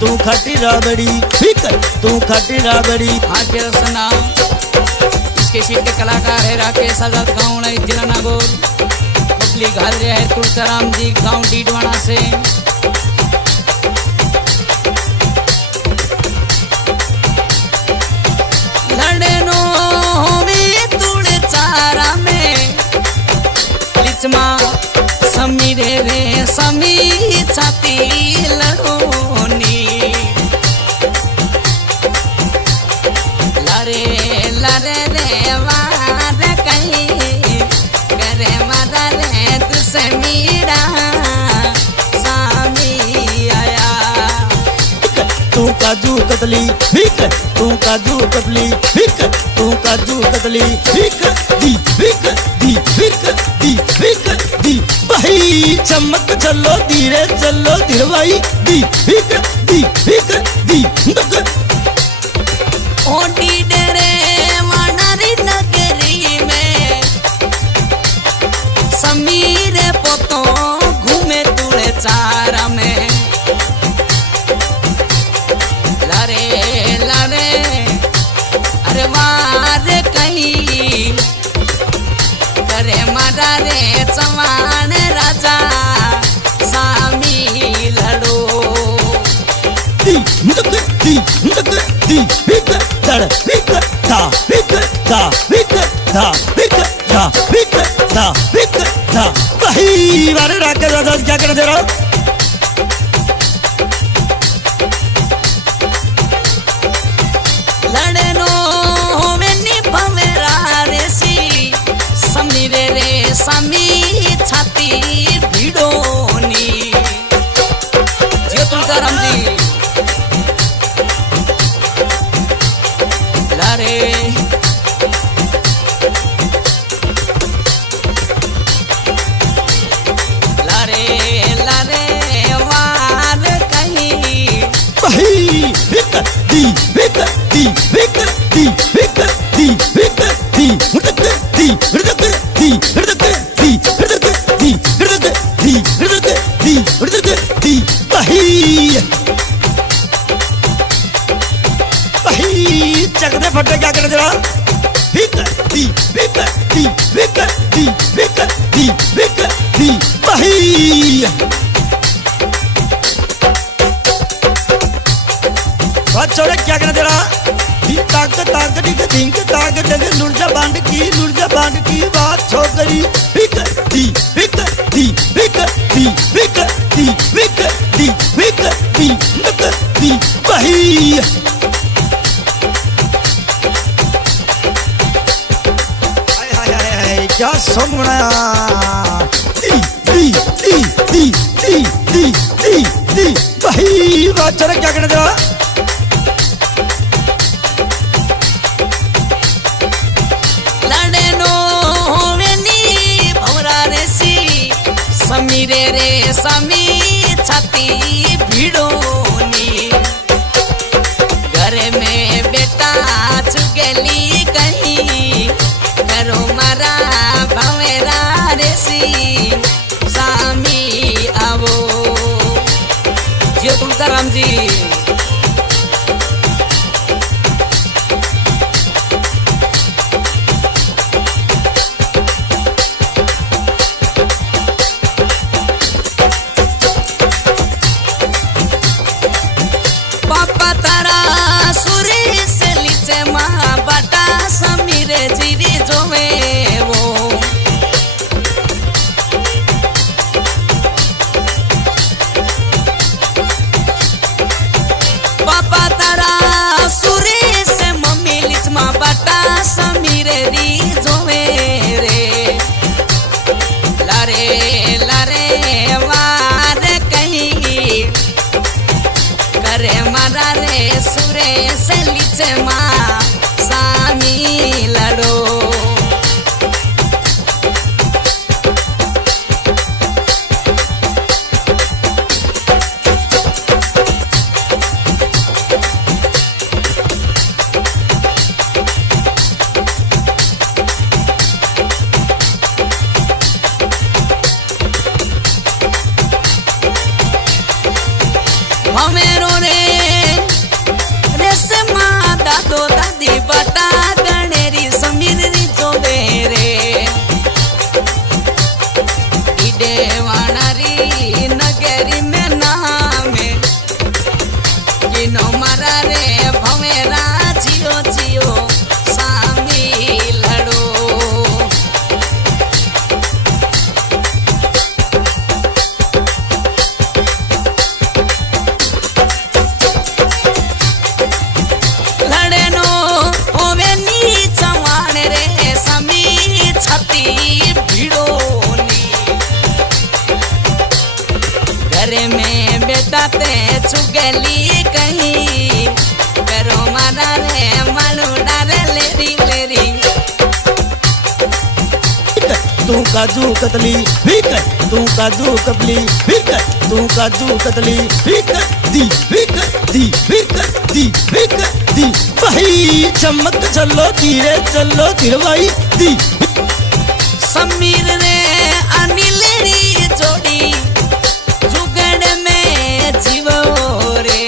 तू खटी राबड़ी तू खटी राबड़ी। हाँ के रसना इसके सीट के कलाकार है राकेश आजाद गाँव जिला नागौर। पब्लिक हाजिर है तुलसाराम जी गाँव डीडवाना से। लड़नो में तुलसारा में लिचमा समी रे समी छाती लड़ोनी। लरे लरे रे वार कहीं करे मारा रे तुझसे मीरा सामी आया। तू काजू कतली तू काजू कतली तू काजू कतली दी भाई चमक चलो धीरे चलो धीरे भाई दी ओटी डरे मनारी नगरी में समीर पोतो घूमे तुले चारा में। लरे लरे अरे मार कहीं करे मारा रे चमान राजा सामी लड़ो। भाई बारे राकेश आजाद क्या कर दे रहा। लड़नो में निभवेरा रे सी समी रे समी छाती भिड़ोनी। जियो तुलसाराम जी लरे लरे लरे वार कहीं भाई चक दे फटे क्या कर दे रहा। छोड़े क्या कर दे रहा। ताक ताक डिग धिंक ताक डग लुर्जा बांध की बात छोकरी भाई क्या सॉन्ग बनाया। भाई बात छोड़े क्या कर दे रहा। समी रे समी छाती भिड़ोनी। घर में बेटा चुगली कहीं करो मारा भवेरा रे सी सामी आवो। जियो तुलसाराम जी सुरे से लीचे माँ सामी लड़ो। हमें रो रे दादो दादी बटा गणेरी समीर री जोबे रे इडे वाणारी नगरी में नामे किनो मारा रे भवेरा जियो जियो सामी लड़ो लड़े नो होवे नी चवाण रे समी छती भिड़ोनी घर में बेटा ते चुगली कहीं करो मारा रे मालू डारे लेरी लेरी तू काजू कतली भीक तू काजू कतली भीक तू काजू कतली भीक दी भीक दी भीक दी भीक दी भाई चमक चलो धीरे चलो धीरे भाई दी समीर रे अनिल री जोड़ी जुगड़ में जीवो रे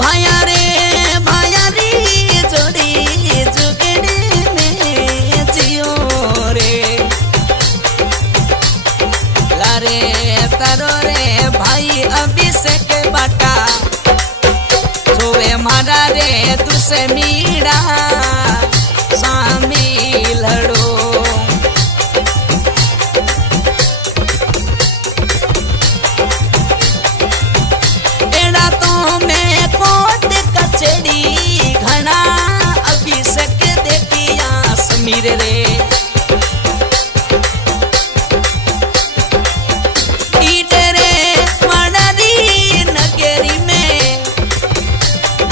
भाया रे भाया री जोड़ी जुगड़ में जियो रे लारे तारो रे भाई अभिषेक बाटा जोवे मारा रे तुसे मीरा सामी लड़ो एड़ा तो मैं कोट कचड़ी घना अभिषेक देखिया समीर रे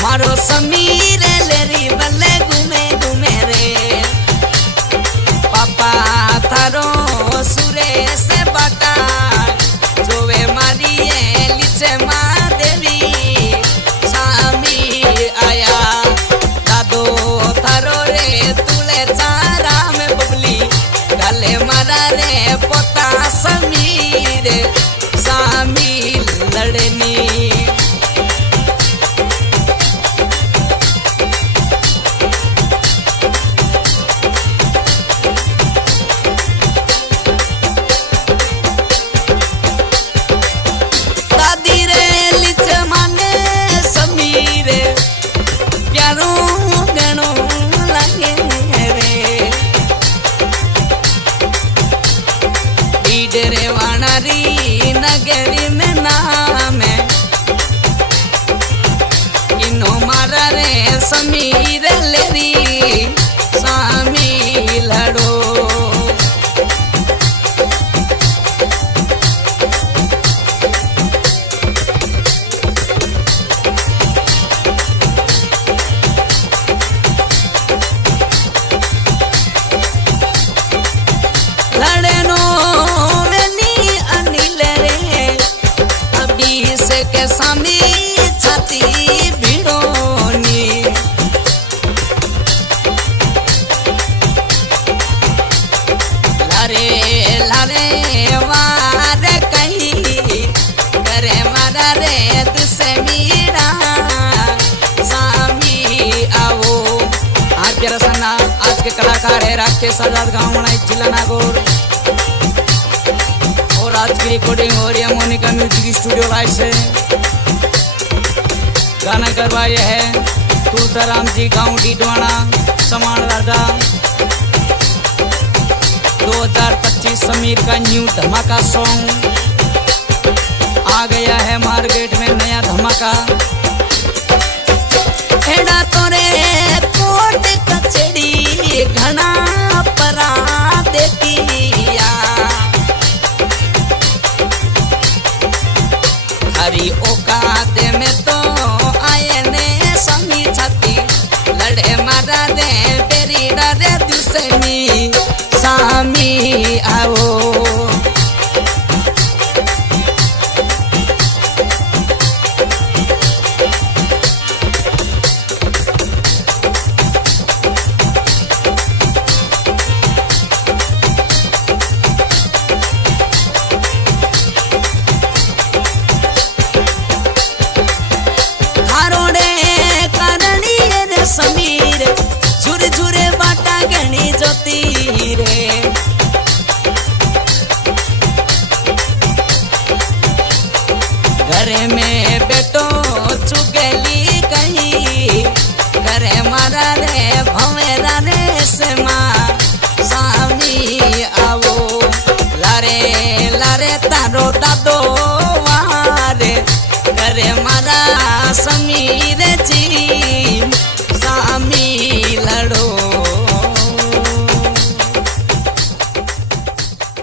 मारो समीर लेरी बल्ले घूमे घूमे रे पापा थारो सुरे से बाटा जोवे मारिए लीचे माँ देवी सामी आया दादो थारो रे तुले चारा में बबली गले मारा रे पोता समीर सामी लड़नी रे वाणारी नगरी में नाम है किनो मारा रे समीर लेरी सामी लड़ो लड़े नो के सामी छाती भिड़ोनी लारे लारे वार कहीं करे मारा रे तुसे मीरा सामी आओ आज प्यारा सन्ना आज के कलाकार है राकेश आजाद गाँव जिला नागौर और आज की रिकॉर्डिंग हो रही है मोनिका म्यूजिक स्टूडियो लाइव से गाना करवाया है तुलसाराम जी गाँव डीडवाना समान राजा 2025 समीर का न्यू धमाका सॉन्ग आ गया है मार्केट में नया धमाका एड़ा तोरे कोट कचड़ी घना परा देखिया हरी औकात में तो आए ने समी छाती लड़े मारा दे बेरी डरे दुसनी सामी आओ समीर झुर झुरे बाटा गणी ज्योति रे घरे में बेटो चुगली कही करे मारा रे भवेरा रे से माँ सामी आवो लारे लारे तारो दादो वारे करे मारा समी